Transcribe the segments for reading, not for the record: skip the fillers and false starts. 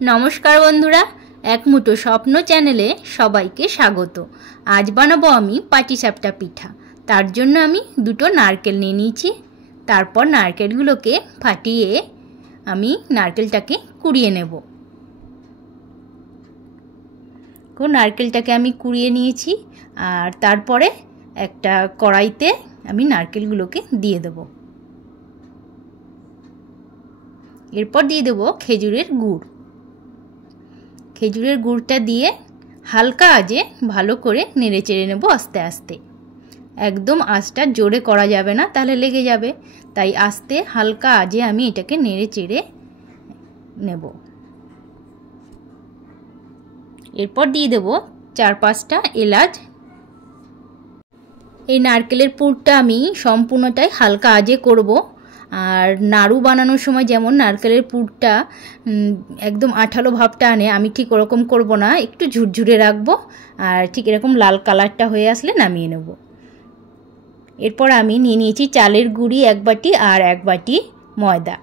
नमस्कार बंधुरा एक मुठो स्वप्न चैनेले सबाइके स्वागत। आज बानाबो आमी पाटीसापटा पिठा। तार जोन्नो आमी दुटो नारकेल निये निয়েছি। तारपर नारकेलगुलोके फाटिये आमी नारकेलटाके कुड़िये नेब। नारकेलटाके आमी कुड़िये निয়েছি और तारपरे एकटा कड़ाईते आमी नारकेलगुलोके दिये देब। एरपर दिये देब खेजुरेर गुड़। खेजुरेर गुड़टा दिए हालका आजे भालो करे नेड़े चेड़े नेब आस्ते आस्ते। एकदम आँचटा जोरे करा जाबे ना, ताहले लेगे जाबे, ताई आस्ते हालका आजे आमी एटाके नेड़े चेड़े नेब। एरपर दिए देब 4-5टा एलाच। এই নারকেলের পুরটা আমি সম্পূর্ণটাই হালকা আজে করব। আর নাড়ু বানানোর সময় যেমন নারকেলের পুরটা একদম আঠালো ভাবটা আনে, আমি ঠিক ওরকম করব না, একটু ঝুরঝুরে রাখবো। আর ঠিক এরকম লাল কালারটা হয়ে আসলে নামিয়ে নেব। এরপর আমি নিয়ে নিয়েছি চালের গুঁড়ি 1 বাটি আর 1 বাটি ময়দা।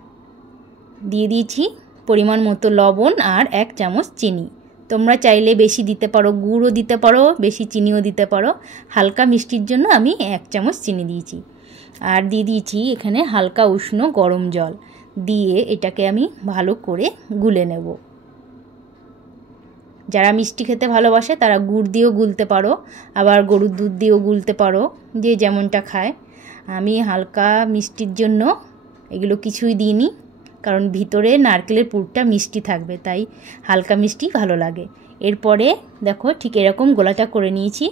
দিয়ে দিয়েছি পরিমাণ মতো লবণ আর 1 চামচ চিনি। তোমরা চাইলে বেশি দিতে পারো, গুড়ও দিতে পারো, বেশি চিনিও দিতে পারো। হালকা মিষ্টির জন্য আমি 1 চামচ চিনি দিয়েছি। আর দিয়ে দিয়েছি এখানে হালকা উষ্ণ গরম জল দিয়ে এটাকে আমি ভালো করে গুলে নেব। যারা মিষ্টি খেতে ভালোবাসে তারা গুড় দিয়েও গুলতে পারো, আবার গরুর দুধ দিয়েও গুলতে পারো, যে যেমনটা খায়। আমি হালকা মিষ্টির জন্য এগুলো কিছুই দিইনি, কারণ ভিতরে নারকেলের পুরটা মিষ্টি থাকবে, তাই হালকা মিষ্টি ভালো লাগে। এরপরে দেখো ঠিক এরকম গোলাটা করে নিয়েছি।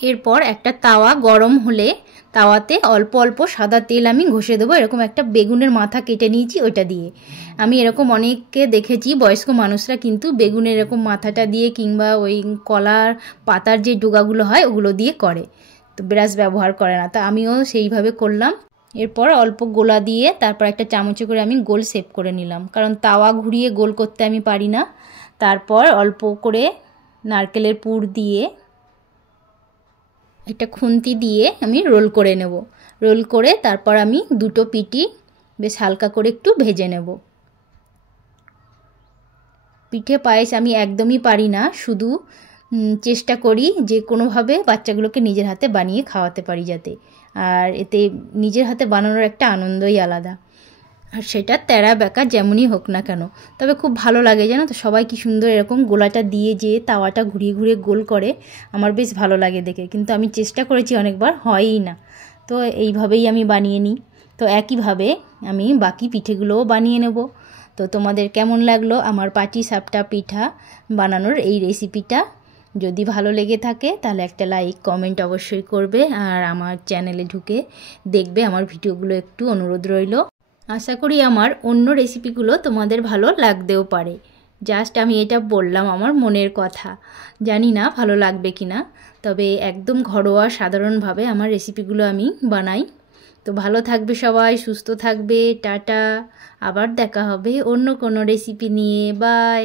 এরপর একটা তাওয়া গরম হলে তাওয়াতে অল্প অল্প সাদা তেল আমি ঘষে দেবো। এরকম একটা বেগুনের মাথা কেটে নিয়েছি, ওইটা দিয়ে। আমি এরকম অনেককে দেখেছি, বয়স্ক মানুষরা কিন্তু বেগুনের এরকম মাথাটা দিয়ে কিংবা ওই কলার পাতার যে ডোগাগুলো হয় ওগুলো দিয়ে করে, তো ব্রাশ ব্যবহার করে না। তা আমিও সেইভাবে করলাম। এরপর অল্প গোলা দিয়ে তারপর একটা চামচে করে আমি গোল শেপ করে নিলাম, কারণ তাওয়া ঘুরিয়ে গোল করতে আমি পারি না। তারপর অল্প করে নারকেলের পুর দিয়ে একটা খুন্তি দিয়ে আমি রোল করে নেব। রোল করে তারপর আমি দুটো পিঠি বেশ হালকা করে একটু ভেজে নেব। পিঠে পায়েস আমি একদমই পারি না, শুধু চেষ্টা করি যে কোনোভাবে বাচ্চাগুলোকে নিজের হাতে বানিয়ে খাওয়াতে পারি যাতে। আর এতে নিজের হাতে বানানোর একটা আনন্দই আলাদা, আর সেটা তেরা বেঁকা যেমনই হোক না কেন। তবে খুব ভালো লাগে জানো তো, সবাই কি সুন্দর এরকম গোলাটা দিয়ে যে তাওয়াটা ঘুরিয়ে ঘুরিয়ে গোল করে, আমার বেশ ভালো লাগে দেখে। কিন্তু আমি চেষ্টা করেছি অনেকবার, হয়ই না। তো এইভাবেই আমি বানিয়ে নিই। তো একইভাবে আমি বাকি পিঠেগুলোও বানিয়ে নেব। তো তোমাদের কেমন লাগলো আমার পাটিসাপটা পিঠা বানানোর এই রেসিপিটা? যদি ভালো লেগে থাকে তাহলে একটা লাইক কমেন্ট অবশ্যই করবে, আর আমার চ্যানেলে ঢুকে দেখবে আমার ভিডিওগুলো, একটু অনুরোধ রইল। আশা করি আমার অন্য রেসিপিগুলো তোমাদের ভালো লাগতেও পারে। জাস্ট আমি এটা বললাম আমার মনের কথা, জানি না ভালো লাগবে কি না। তবে একদম ঘরোয়া সাধারণভাবে আমার রেসিপিগুলো আমি বানাই। তো ভালো থাকবে সবাই, সুস্থ থাকবে, টাটা। আবার দেখা হবে অন্য কোনো রেসিপি নিয়ে। বাই।